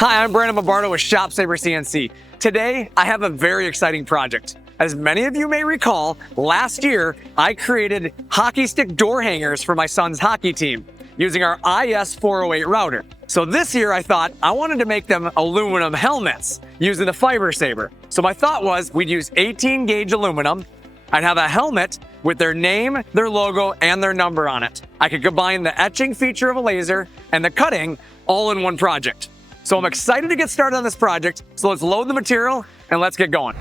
Hi, I'm Brandon Bombardo with ShopSabre CNC. Today, I have a very exciting project. As many of you may recall, last year, I created hockey stick door hangers for my son's hockey team using our IS408 router. So this year, I thought I wanted to make them aluminum helmets using the FiberSabre. So my thought was we'd use 18 gauge aluminum. I'd have a helmet with their name, their logo, and their number on it. I could combine the etching feature of a laser and the cutting all in one project. So I'm excited to get started on this project. So let's load the material and let's get going.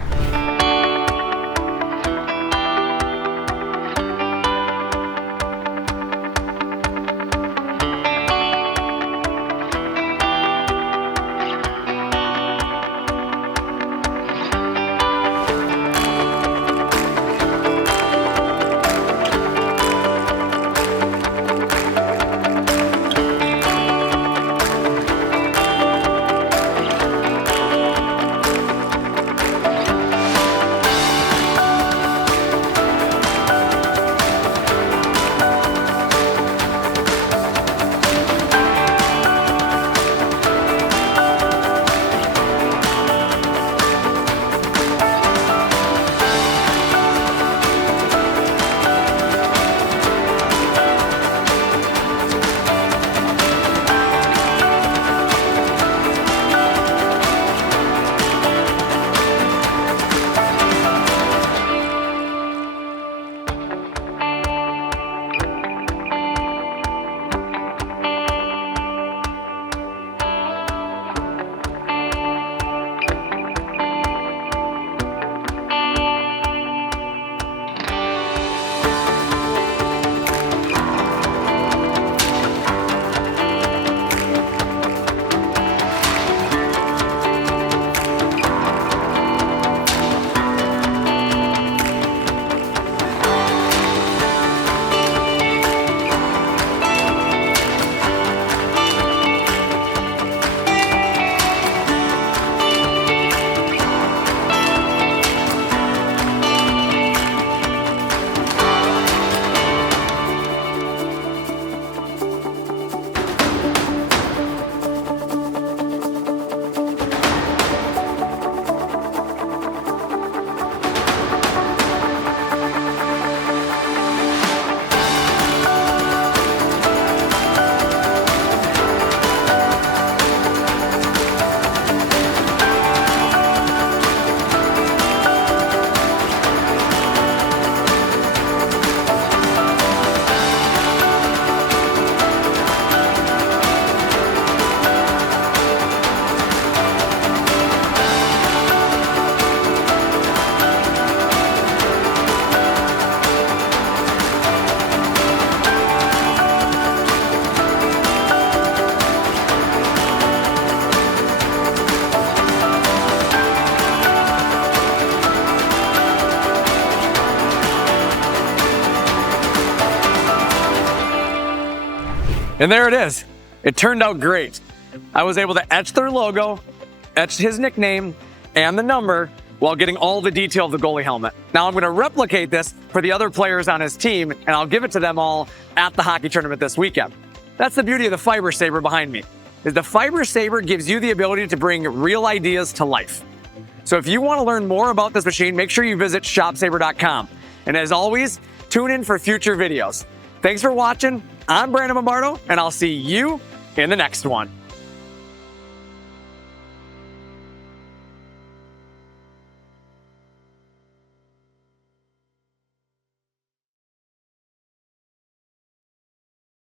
And there it is. It turned out great. I was able to etch their logo, etch his nickname, and the number while getting all the detail of the goalie helmet. Now I'm gonna replicate this for the other players on his team, and I'll give it to them all at the hockey tournament this weekend. That's the beauty of the FiberSabre behind me, is the FiberSabre gives you the ability to bring real ideas to life. So if you wanna learn more about this machine, make sure you visit ShopSabre.com. And as always, tune in for future videos. Thanks for watching. I'm Brandon Bombardo, and I'll see you in the next one.